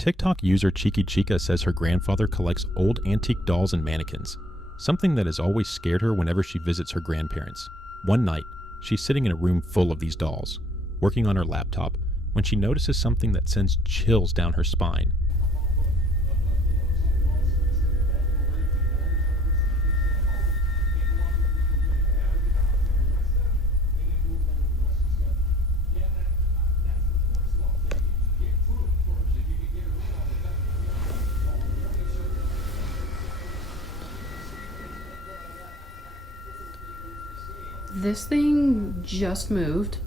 TikTok user Cheeky Chica says her grandfather collects old antique dolls and mannequins, something that has always scared her whenever she visits her grandparents. One night, she's sitting in a room full of these dolls, working on her laptop, when she notices something that sends chills down her spine. This thing just moved.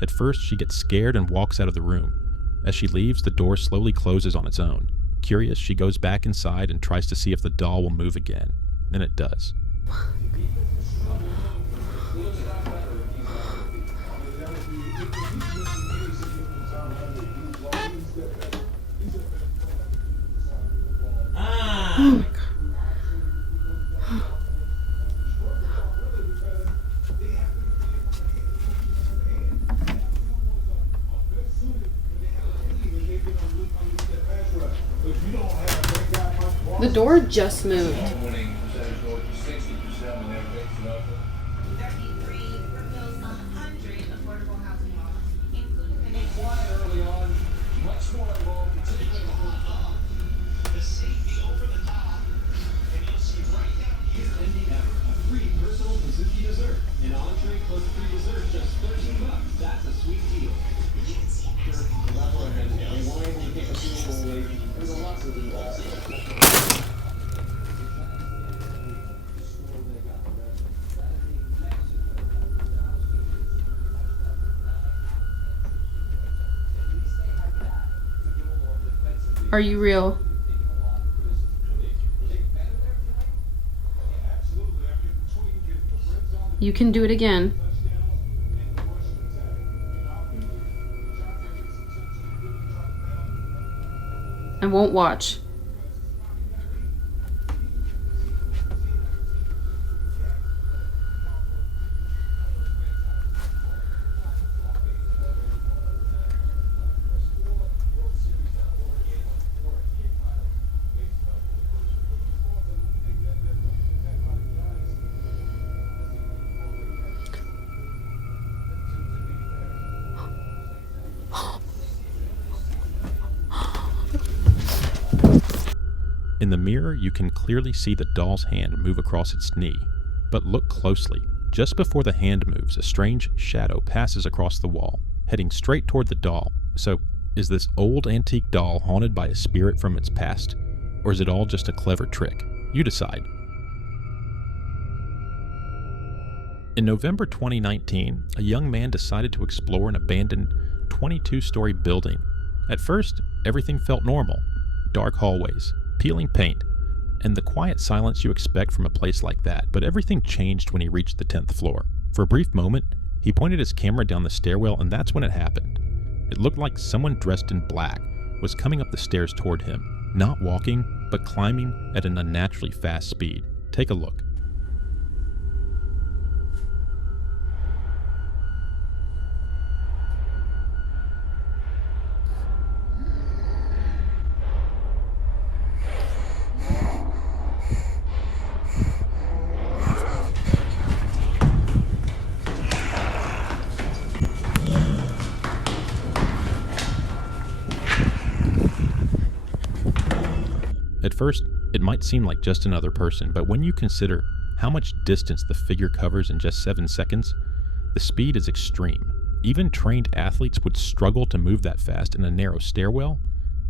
At first, she gets scared and walks out of the room. As she leaves, the door slowly closes on its own. Curious, she goes back inside and tries to see if the doll will move again. And it does. Oh my God. The door just moved. Are you real? You can do it again. I won't watch. In the mirror, you can clearly see the doll's hand move across its knee. But look closely. Just before the hand moves, a strange shadow passes across the wall, heading straight toward the doll. So, is this old antique doll haunted by a spirit from its past? Or is it all just a clever trick? You decide. In November 2019, a young man decided to explore an abandoned 22-story building. At first, everything felt normal. Dark hallways, peeling paint, and the quiet silence you expect from a place like that. But everything changed when he reached the 10th floor. For a brief moment, he pointed his camera down the stairwell, and that's when it happened. It looked like someone dressed in black was coming up the stairs toward him, not walking, but climbing at an unnaturally fast speed. Take a look. At first, it might seem like just another person, but when you consider how much distance the figure covers in just 7 seconds, the speed is extreme. Even trained athletes would struggle to move that fast in a narrow stairwell.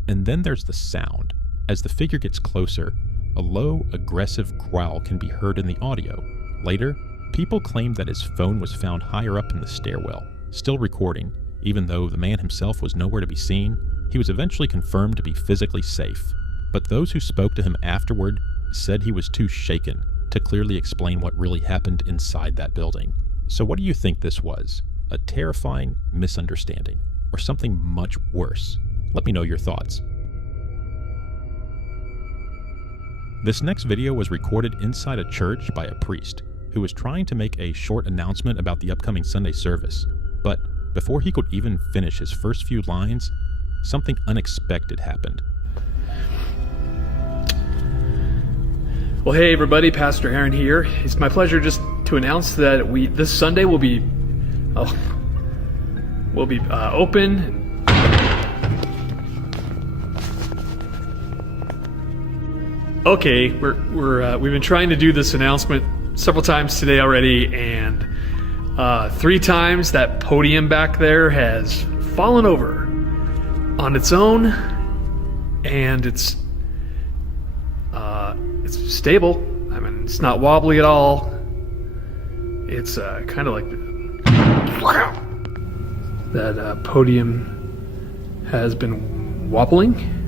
And then there's the sound. As the figure gets closer, a low, aggressive growl can be heard in the audio. Later, people claimed that his phone was found higher up in the stairwell, still recording. Even though the man himself was nowhere to be seen, he was eventually confirmed to be physically safe. But those who spoke to him afterward said he was too shaken to clearly explain what really happened inside that building. So what do you think this was? A terrifying misunderstanding, or something much worse? Let me know your thoughts. This next video was recorded inside a church by a priest who was trying to make a short announcement about the upcoming Sunday service. But before he could even finish his first few lines, something unexpected happened. Well, hey everybody, Pastor Aaron here. It's my pleasure just to announce that this Sunday will be open. Okay, we've been trying to do this announcement several times today already, and 3 times that podium back there has fallen over on its own, and it's stable. I mean, it's not wobbly at all. It's kind of like that podium has been wobbling.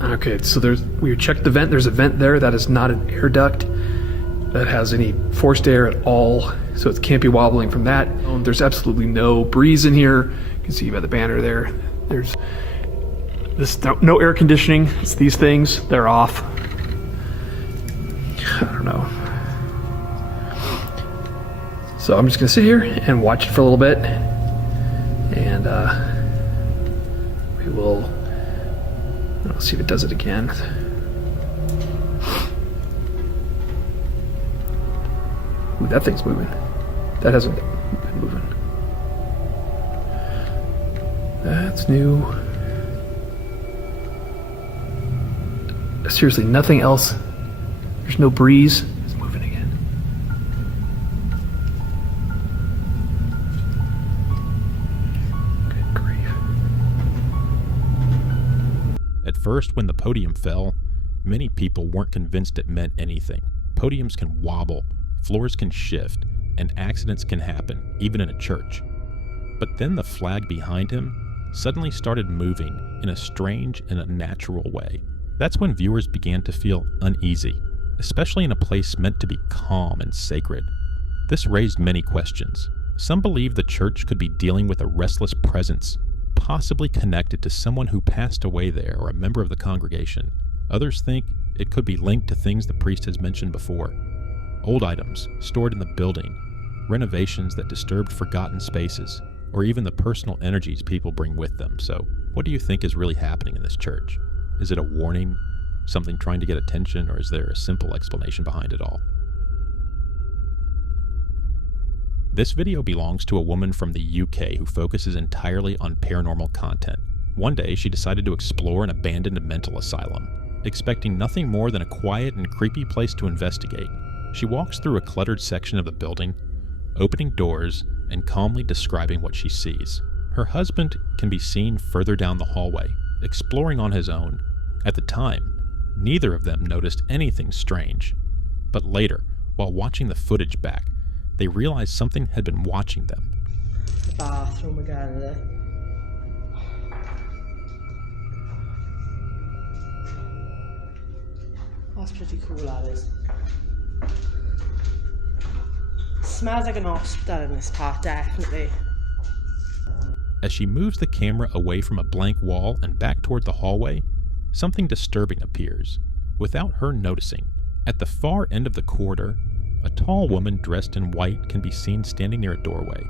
Okay, so we checked the vent. There's a vent there. That is not an air duct that has any forced air at all, so it can't be wobbling from that. There's absolutely no breeze in here. You can see by the banner there. There's no air conditioning. It's these things. They're off. I don't know. So I'm just gonna sit here and watch it for a little bit, and I'll see if it does it again. Ooh, that thing's moving. That hasn't been moving. That's new. Seriously, nothing else. There's no breeze. It's moving again. Good grief. At first, when the podium fell, many people weren't convinced it meant anything. Podiums can wobble, floors can shift, and accidents can happen, even in a church. But then the flag behind him suddenly started moving in a strange and unnatural way. That's when viewers began to feel uneasy, especially in a place meant to be calm and sacred. This raised many questions. Some believe the church could be dealing with a restless presence, possibly connected to someone who passed away there or a member of the congregation. Others think it could be linked to things the priest has mentioned before. Old items stored in the building, renovations that disturbed forgotten spaces, or even the personal energies people bring with them. So, what do you think is really happening in this church? Is it a warning? Something trying to get attention, or is there a simple explanation behind it all? This video belongs to a woman from the UK who focuses entirely on paranormal content. One day, she decided to explore an abandoned mental asylum. Expecting nothing more than a quiet and creepy place to investigate, she walks through a cluttered section of the building, opening doors and calmly describing what she sees. Her husband can be seen further down the hallway, exploring on his own. At the time, neither of them noticed anything strange. But later, while watching the footage back, they realized something had been watching them. The bathroom again there. That's pretty cool, that is. Smells like an hospital in this part, definitely. As she moves the camera away from a blank wall and back toward the hallway, something disturbing appears, without her noticing. At the far end of the corridor, a tall woman dressed in white can be seen standing near a doorway.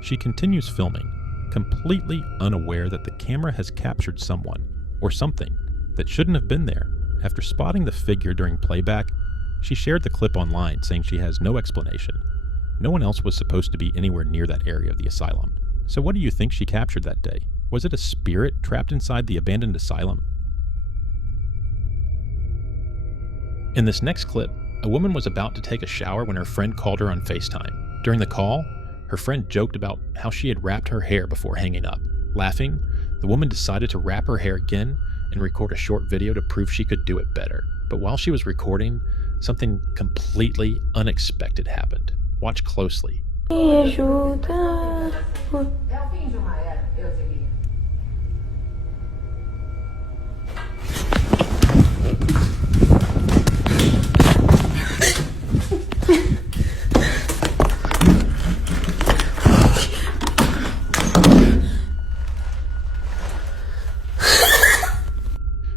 She continues filming, completely unaware that the camera has captured someone, or something, that shouldn't have been there. After spotting the figure during playback, she shared the clip online, saying she has no explanation. No one else was supposed to be anywhere near that area of the asylum. So what do you think she captured that day? Was it a spirit trapped inside the abandoned asylum? In this next clip, a woman was about to take a shower when her friend called her on FaceTime. During the call, her friend joked about how she had wrapped her hair before hanging up. Laughing, the woman decided to wrap her hair again and record a short video to prove she could do it better. But while she was recording, something completely unexpected happened. Watch closely.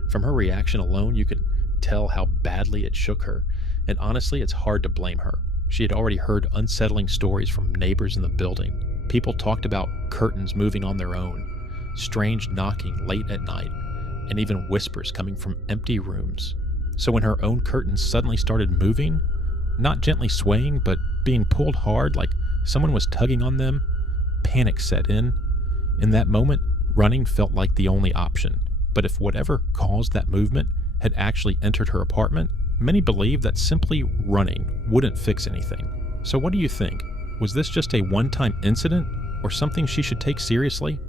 From her reaction alone, you could tell how badly it shook her, and honestly, it's hard to blame her. She had already heard unsettling stories from neighbors in the building. People talked about curtains moving on their own, strange knocking late at night, and even whispers coming from empty rooms. So when her own curtains suddenly started moving, not gently swaying, but being pulled hard like someone was tugging on them, panic set in. In that moment, running felt like the only option. But if whatever caused that movement had actually entered her apartment, many believed that simply running wouldn't fix anything. So what do you think? Was this just a one-time incident, or something she should take seriously?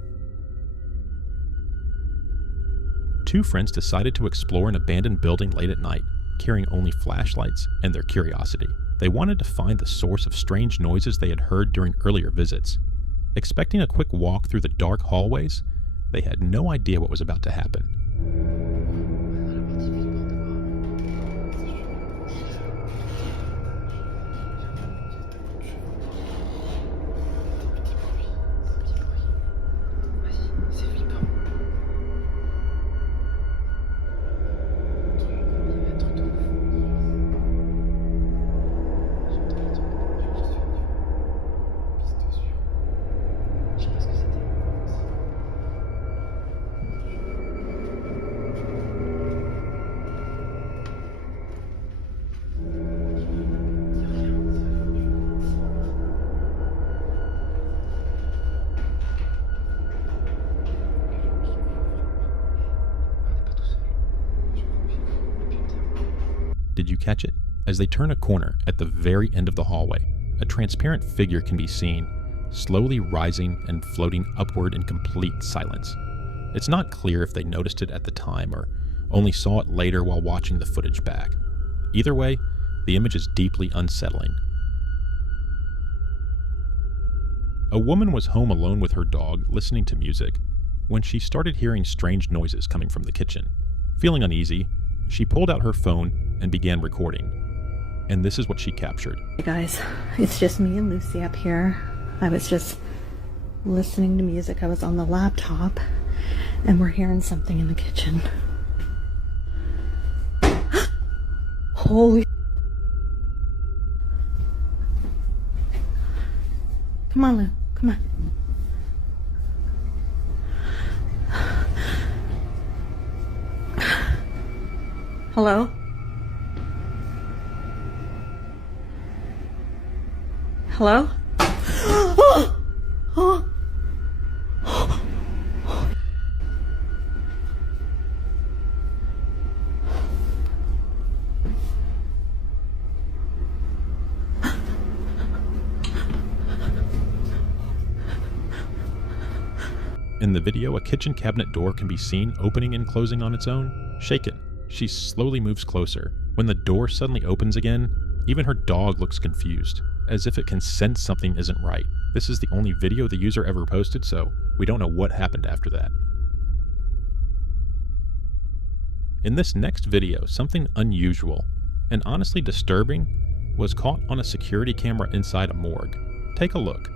Two friends decided to explore an abandoned building late at night, carrying only flashlights and their curiosity. They wanted to find the source of strange noises they had heard during earlier visits. Expecting a quick walk through the dark hallways, they had no idea what was about to happen. Did you catch it? As they turn a corner at the very end of the hallway, a transparent figure can be seen, slowly rising and floating upward in complete silence. It's not clear if they noticed it at the time or only saw it later while watching the footage back. Either way, the image is deeply unsettling. A woman was home alone with her dog, listening to music, when she started hearing strange noises coming from the kitchen. Feeling uneasy, she pulled out her phone and began recording. And this is what she captured. Hey guys, it's just me and Lucy up here. I was just listening to music. I was on the laptop and we're hearing something in the kitchen. Holy. Come on, Lou. Come on. Hello? Hello? In the video, a kitchen cabinet door can be seen opening and closing on its own. Shaken, she slowly moves closer. When the door suddenly opens again, even her dog looks confused, as if it can sense something isn't right. This is the only video the user ever posted, so we don't know what happened after that. In this next video, something unusual and honestly disturbing was caught on a security camera inside a morgue. Take a look.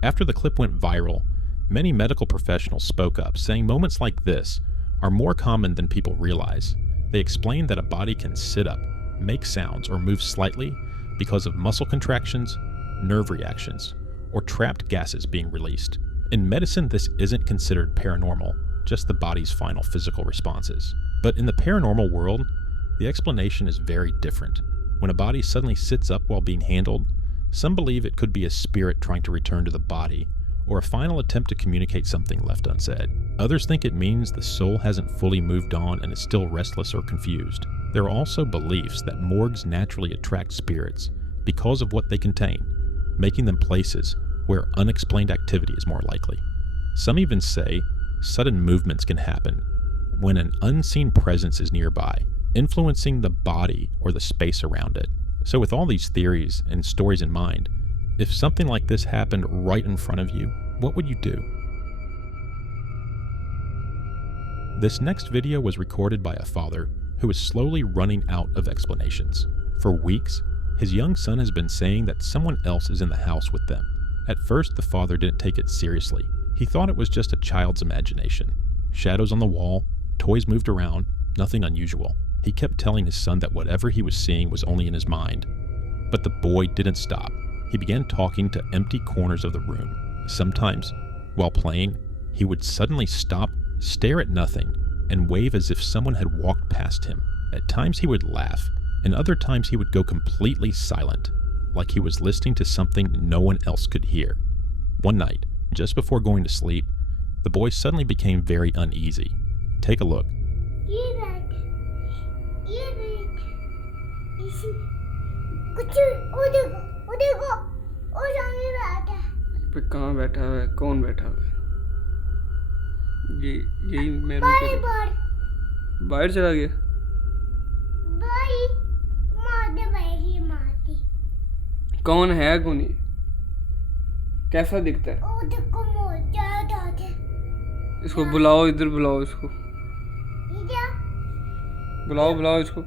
After the clip went viral, many medical professionals spoke up, saying moments like this are more common than people realize. They explained that a body can sit up, make sounds, or move slightly because of muscle contractions, nerve reactions, or trapped gases being released. In medicine, this isn't considered paranormal, just the body's final physical responses. But in the paranormal world, The explanation is very different. When a body suddenly sits up while being handled, some believe it could be a spirit trying to return to the body, or a final attempt to communicate something left unsaid. Others think it means the soul hasn't fully moved on and is still restless or confused. There are also beliefs that morgues naturally attract spirits because of what they contain, making them places where unexplained activity is more likely. Some even say sudden movements can happen when an unseen presence is nearby, influencing the body or the space around it. So with all these theories and stories in mind, if something like this happened right in front of you, what would you do? This next video was recorded by a father who is slowly running out of explanations. For weeks, his young son has been saying that someone else is in the house with them. At first, the father didn't take it seriously. He thought it was just a child's imagination. Shadows on the wall, toys moved around, nothing unusual. He kept telling his son that whatever he was seeing was only in his mind. But the boy didn't stop. He began talking to empty corners of the room. Sometimes, while playing, he would suddenly stop, stare at nothing, and wave as if someone had walked past him. At times he would laugh, and other times he would go completely silent, like he was listening to something no one else could hear. One night, just before going to sleep, the boy suddenly became very uneasy. Take a look. कहाँ बैठा हुआ है? कौन बैठा हुआ है? यही मैं बाहर चला गया। कौन है? कौन है? कैसा दिखता है? इसको बुलाओ, इधर बुलाओ इसको। बुलाओ इसको।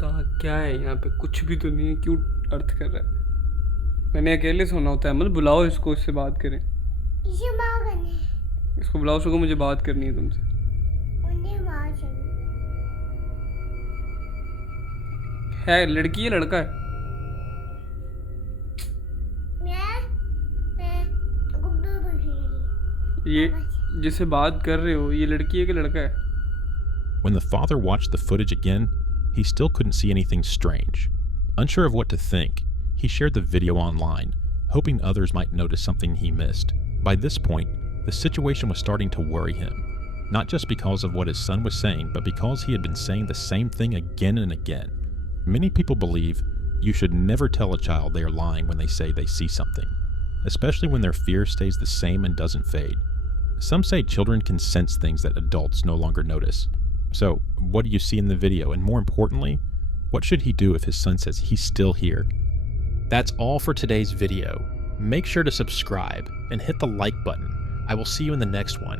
कहा क्या है यहाँ पे? कुछ भी तो नहीं है। क्यों अर्थ कर रहा है? मैंने अकेले सोना होता है। मतलब बुलाओ इसको, इससे बात करें। इसको बुलाओ, उसको मुझे बात करनी है तुमसे। है लड़की है लड़का है? ये जिससे बात कर रहे हो, ये लड़की है कि लड़का है? When the father watched the footage again, he still couldn't see anything strange. Unsure of what to think, he shared the video online, hoping others might notice something he missed. By this point, the situation was starting to worry him, not just because of what his son was saying, but because he had been saying the same thing again and again. Many people believe you should never tell a child they are lying when they say they see something, especially when their fear stays the same and doesn't fade. Some say children can sense things that adults no longer notice. So, what do you see in the video? And more importantly, what should he do if his son says he's still here? That's all for today's video. Make sure to subscribe and hit the like button. I will see you in the next one.